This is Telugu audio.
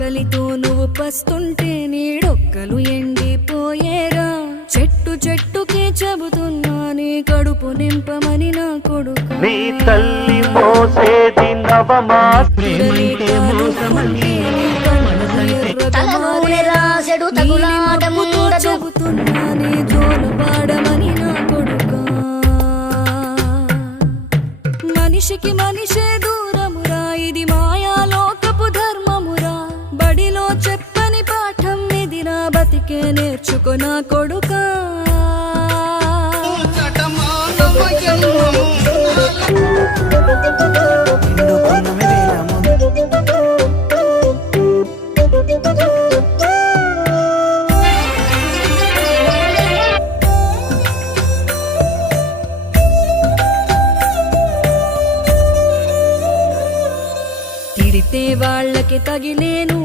కలితో నువ్వు పస్తుంటే నీడొక్కలు ఎండిపోయేరా. చెట్టు చెట్టుకే చెబుతున్నా నీ కడుపు నింపమని నా కొడుకు. నీ తల్లి మోసేది చెబుతున్నా నీ జోలు పాడమని నా కొడుకు. మనిషికి మనిషే దూరమురా, ఇది మాయాలోకపు ధర్మమురా. బడిలో చెప్పని పాఠం ఇదిరా, బతికే నేర్చుకో నా కొడుకా. తిడితే వాళ్ళకి తగిలేను,